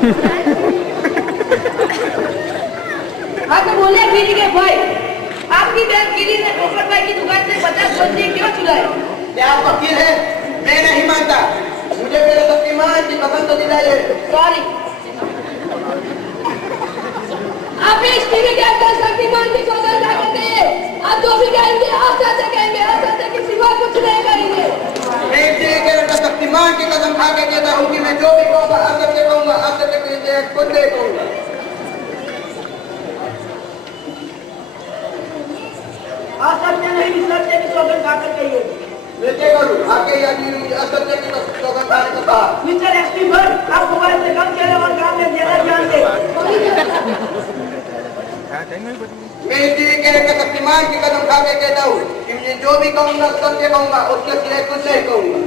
हाँ तो बोले गिरी के भाई, आपकी बहन गिरी ने पोपट भाई की दुकान से 50 बोतलें क्यों चुराए? क्या आप वकील हैं? मैं नहीं मानता। मुझे मेरे शक्तिमान की कसम तो दिलाइए। सॉरी। आप इस टीवी के अंदर शक्तिमान की कसम खा करते हैं। आप जो भी कहेंगे असत्य कहेंगे, असत्य के सिवा कुछ नहीं करेंगे। मैं टीवी के अंदर शक्तिमान की कसम खा के कहता हूँ कि मैं जो भी कहूँगा असत्य कहूँगा, असत्य के खुद नहीं कहूँगा। असत्य नहीं, सत्य की सौगंध खाकर कहिए। मैं क्या करूँ? आके ये आदमी मुझे असत्य की सौगंध खाने को कहा। मिस्टर एसपी भट्ट, आप मोबाइल से कम चले और काम में ज्यादा ध्यान दें। मैं टीवी के अंदर शक्तिमान की कसम खा के कहता हूँ कि मैं जो भी कहूँगा सत्य कहूँगा, उसके सिवाय कुछ नहीं कहूँगा।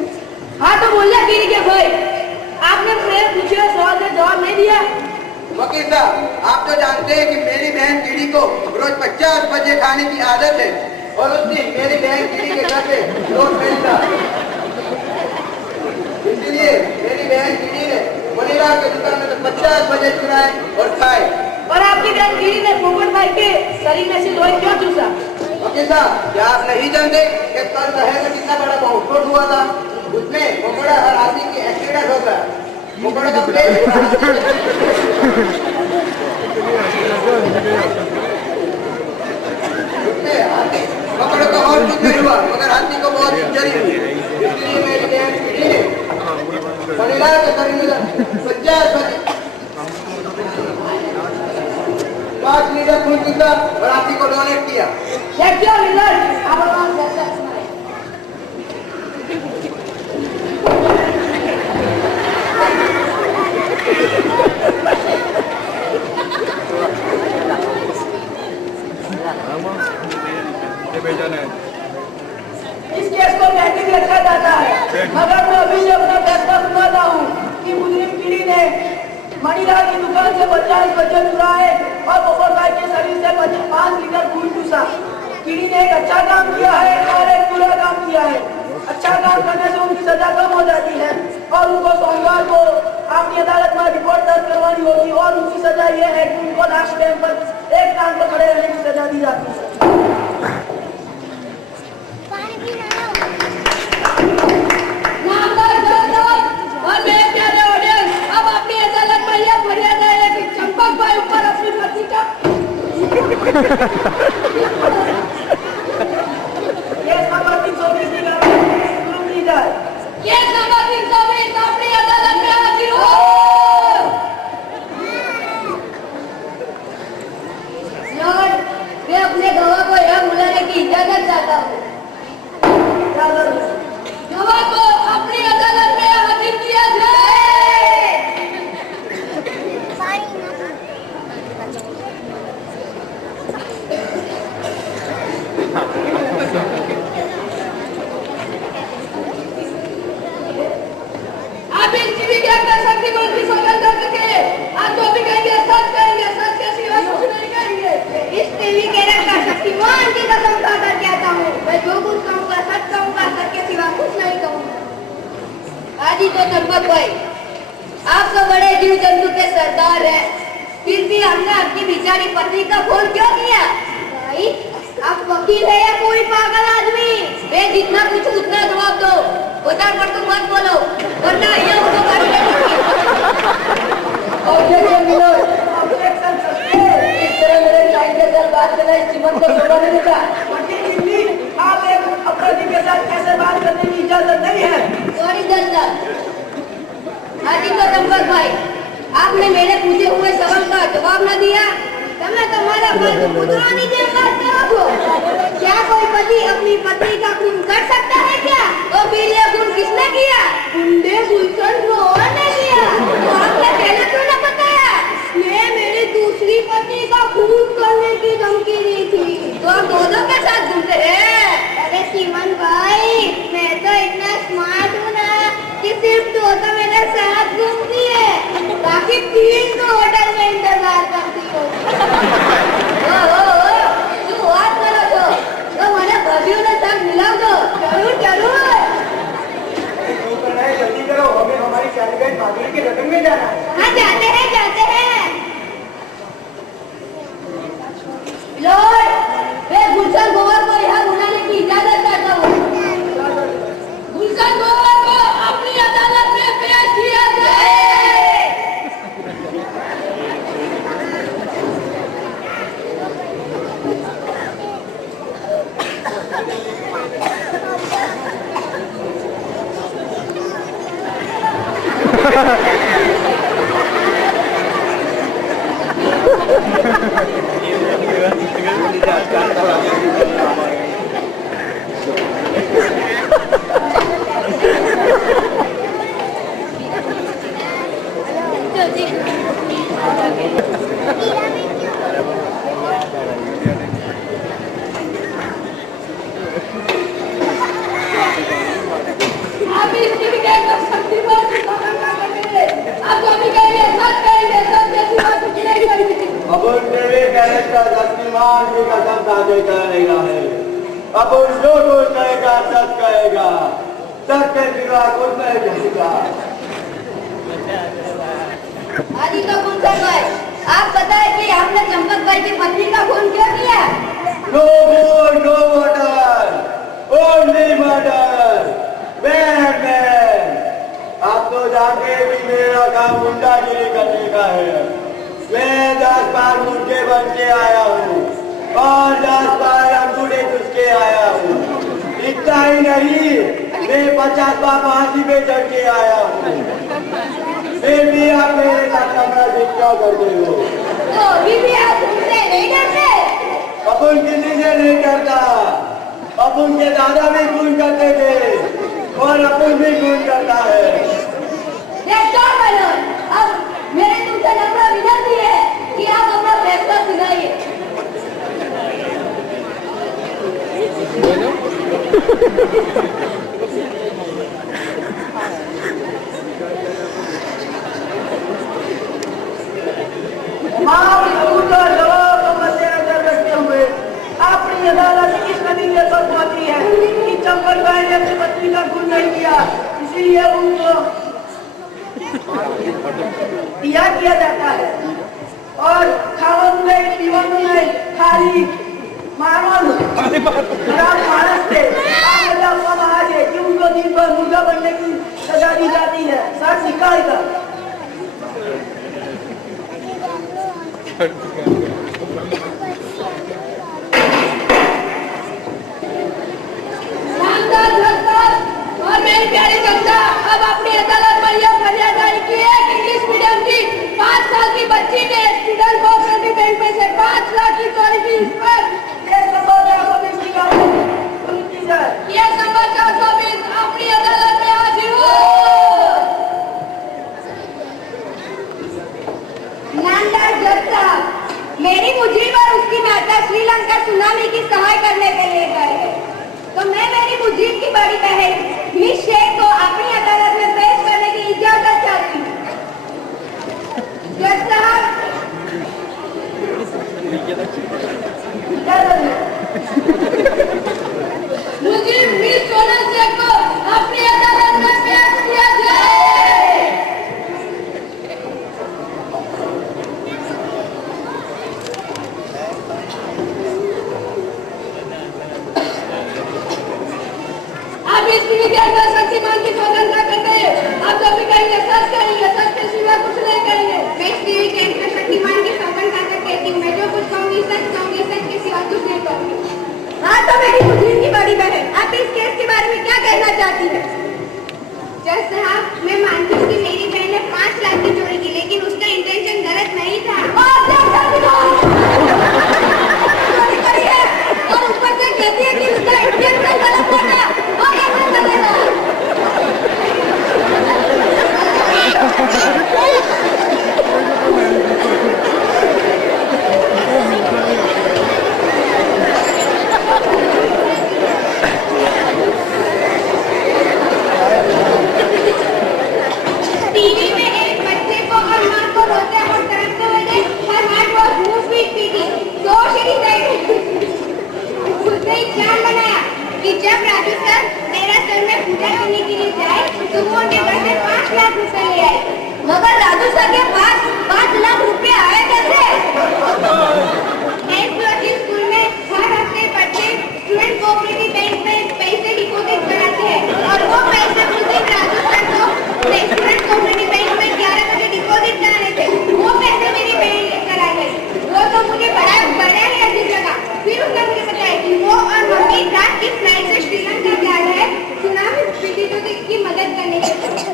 हाँ तो बोलिए गिरी के भाई, आपने मेरे पूछे सवाल का जवाब नहीं दिया। वकील साहब, आप तो जानते हैं कि मेरी बहन कीड़ी को रोज 50 बजे खाने की आदत है और उस दिन मेरी बहन कीड़ी के घर पे रोज मिलता। इसलिए मेरी बहन कीड़ी ने मनीला के दुकान में 50 बजे चुराए और खाए। और आपकी बहन कीड़ी ने पोपट भाई के शरीर में से लोही क्यों चूसा? वकील साहब, क्या आप नहीं जानते कि कल शहर में कितना बड़ा बॉम्ब हुआ था? उसमें मोकड़ा और आदमी की एक्सीडेंट होता है। मोकड़ा का प्लेट मोकड़ा का और कुछ नहीं हुआ, मगर आदमी को बहुत इंजरी हुई। इसलिए मेरी बहन कीड़ी ने मनीला के शरीर में 50 बजे 5 लीटर खून पीता और आदमी को डोनेट किया। देखिए रिजल्ट, आप आराम से सुनाइए। इस केस को कहते भी अच्छा जाता है, मगर मैं अभी से अपना फैसला सुनाता हूँ कि मुजरिम कीड़ी ने मणिलाल की दुकान से 50 बच्चे चुराए और पोपट भाई के शरीर से 5 लीटर खून चूसा। कीड़ी ने एक अच्छा काम किया है और एक बुरा काम किया है। अच्छा काम करने से उनकी सजा कम हो जाती है और उनको सोमवार को आपकी अदालत में रिपोर्ट दर्ज करवानी होगी और उनकी सजा ये है कि उनको लास्ट टाइम पर एक टांग पर खड़े रहने की सजा दी जाती है। और मेरे प्यारे ऑडियंस, अब अपनी अदालत में यह फरियाद है कि चंपक भाई ऊपर अपनी पति का केस नंबर 320 की शुरू की जाए। केस नंबर 320 अपनी अदालत में हाजिर हो। लॉर्ड, मैं अपने गवाह को यह बुलाने की इजाजत चाहता हूँ। गवाह को अपनी अदालत में हाजिर किया जाए। आप इस टीवी के अंदर शक्तिमान की सौगंध करके आप जो भी कहेंगे सच कहेंगे, सच के सिवा कुछ नहीं कहेंगे। इस टीवी के अंदर शक्तिमान की कसम खाकर कहता हूँ, मैं जो कुछ कहूँगा सच कहूँगा, सच के सिवा कुछ नहीं कहूँगा। आजी तो चंपक भाई, आप तो बड़े जीव जंतु के सरदार हैं, फिर भी हमने आपकी बेचारी पत्नी का खून क्यों किया? भाई, आप वकील है या कोई पागल आदमी? मैं जितना कुछ उतना जवाब दो, उधर पर तुम मत बोलो, वरना ये उनको गाली लगेगी। ऑब्जेक्शन मिलो, ऑब्जेक्शन सकते। इस तरह मेरे क्लाइंट के साथ बात करना इस जीवन को शोभा नहीं देता। वकील जी, आप एक अपराधी के साथ कैसे बात करने की इजाजत नहीं है। सॉरी जज साहब। हाजी तो चंपक भाई, आपने मेरे पूछे हुए सवाल का जवाब न दिया, तो मैं तुम्हारा फर्ज खुदरा नहीं देगा। क्या कोई पति अपनी पत्नी का खून कर सकता है क्या? तो फिर ये खून किसने किया? गुंडे गुलशन रोहन ने किया। तो आपने पहले क्यों न बताया? मैं मेरी दूसरी पत्नी का खून करने की धमकी दी थी। तो आप दोनों के साथ घूमते हैं? अरे सीमन भाई, मैं तो इतना स्मार्ट हूँ ना कि सिर्फ 2 तो मेरे साथ घूमती है, बाकी 3 तो होटल में इंतजार करती हो। तू बात करो तो मैंने भाभीओं ने साथ मिलाओ तो जरूर जरूर। जल्दी करो, हमें हमारी चंडीगढ़ भाभी के लगन में जाना है। हाँ जाते हैं लॉर्ड, मैं गुलशन गोवर को यहाँ बुलाने की इजाजत करता हूँ। गुलशन गोवर को अपनी अदालत में पेश किया जाए। अपन जो कुछ कहेगा सच कहेगा, सच के सिवा कुछ नहीं कहेगा। आदि तो गुलशन भाई, आप बताएं कि आपने चंपक भाई की पत्नी का खून क्यों किया? No more, no murder, only murder, man, man। आप तो जानते भी मेरा काम गुंडागिरी करने का है। मैं 10 बार मुर्गे बन के आया हूँ और 10 बार अंगूठे घुस के आया हूँ। इतना ही नहीं, मैं 50 बार फांसी पे चढ़ के आया हूँ। फिर भी आप मेरे साथ कमरा क्यों करते हो? तो अभी भी आप उनसे नहीं डरते? अपन किसी से नहीं डरता। अपन के दादा भी खून करते थे और अपन भी खून करता है। अब मेरे तुमसे नम्र विनती है कि आप अपना फैसला सुनाइए। अपनी अदालत इस नतीजे पर पहुंची है कि चंपक भाई ने अपनी पत्नी का खून नहीं किया, इसीलिए उनको दिया किया जाता है। और खावन में पीवन में खाली मानव खराब मानस थे महाराज है कि उनको दिन भर मुर्गा बनने की सजा दी जाती है, सर शिकार का। और मेरी प्यारी जनता, अब अपनी अदालत में यह फरियाद आई की है कि इंग्लिश मीडियम की 5 साल की बच्ची ने स्टूडेंट कोऑपरेटिव बैंक में से 5 लाख की चोरी की। इस पर यह समाचार 24 अपनी अदालत में हाजिर हो। नामदार जज साहब, मेरी मुजरिम और उसकी माता श्रीलंका सुनामी की सहाय करने के लिए गए हैं, तो मैं मेरी मुजरिम की बड़ी बहन मिस शेख को अपनी अदालत में पेश करने की इजाजत चाहती हूँ। जज साहब, मुजरिम मिस सोनल शेख को अपनी अदालत में पेश किया जाए। आप इस टीवी के अंदर शक्तिमान की स्वतंत्रता करते हैं। आप जो भी कहेंगे सच कहेंगे, सच के सिवा कुछ नहीं कहेंगे। मैं इस टीवी के अंदर शक्तिमान की स्वतंत्रता कहती हूँ। मैं जो कुछ कहूँगी सच कहूँगी, सच के सिवा कुछ नहीं कहूँगी। हाँ तो मेरी मुजरिम की बड़ी बहन, आप इस केस के बारे में क्या कहना चाहती है? जज साहब, मैं मानती हूँ कि मेरी बहन ने 5 लाख की चोरी की, लेकिन उसका इंटेंशन गलत नहीं था। चोरी करी है और ऊपर से कहती है कि उसका इंटेंशन गलत था। और ऐसा करेगा। टीवी में एक बच्चे को और मां को रोते और तड़पते हुए देख हर हाथ वो मुंह पीटी तो उसने एक प्लान बनाया कि जब राजू सर मेरा सर में पूजा करने के लिए जाए तो वो उनके पास से 5 लाख रुपए ले आए। मगर राजू सर के पास 5 लाख रुपए आए कैसे? स्कूल में हर हफ्ते बच्चे स्टूडेंट कोऑपरेटिव बैंक में पैसे डिपॉजिट कराते हैं और वो पैसे उस दिन राजू सर को स्टूडेंट कोऑपरेटिव बैंक में 11 बजे डिपॉजिट कराने थे। वो पैसे मेरी बहन लेकर आ गई। वो तो मुझे बड़ा ही अजीब लगा। फिर उसने मुझे बताया कि वो और मम्मी रात की फ्लाइट से श्रीलंका जा रहे हैं सुनामी पीड़ितों की मदद करने के लिए।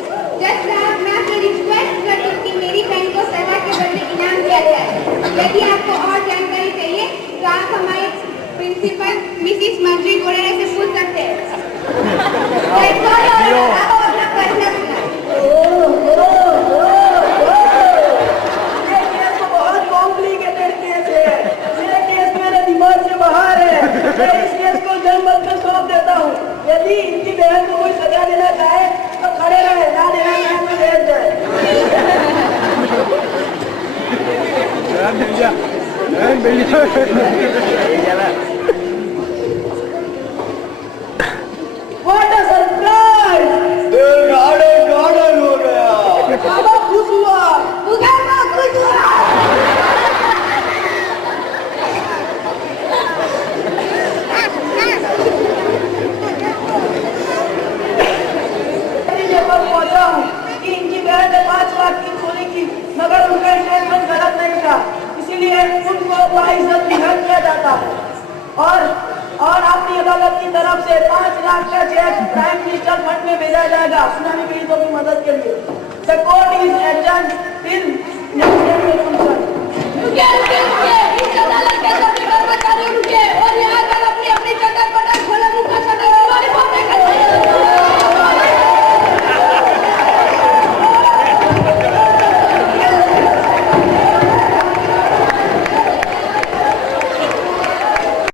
जस्ट साहब, मैं आपसे रिक्वेस्ट करती हूँ कि मेरी बहन को सेवा के बदले इनाम दिया जाए। यदि आपको और जानकारी चाहिए तो आप हमारे प्रिंसिपल मिसिस मंजरी गोड़े से पूछ सकते हैं। आप अपना प्रश्न सुनाएं। ये केस तो बहुत कॉम्प्लिकेटेड केस है। ये केस मेरे दिमाग से बाहर है। मैं इस केस को जज में सौंप देता हूँ। यदि इनकी बहन को कोई सजा देना चाहे तो खड़े रहे, ना देना चाहे तो भेज दे। What a surprise! दिल गार्डन हो गया। बाबा खुश हुआ, बुगामा खुश हुआ। पर पहुंचा हूँ कि इनकी बहन ने 5 लाख की चोरी की, मगर उनका स्टेटमेंट गलत नहीं था, इसीलिए उनको बाइज्जत निधन किया जाता है। और अपनी अदालत की तरफ से 5 लाख का चेक प्राइम मिनिस्टर फंड में भेजा जाएगा सुनामी पीड़ितों की मदद के लिए। The court is adjourned till next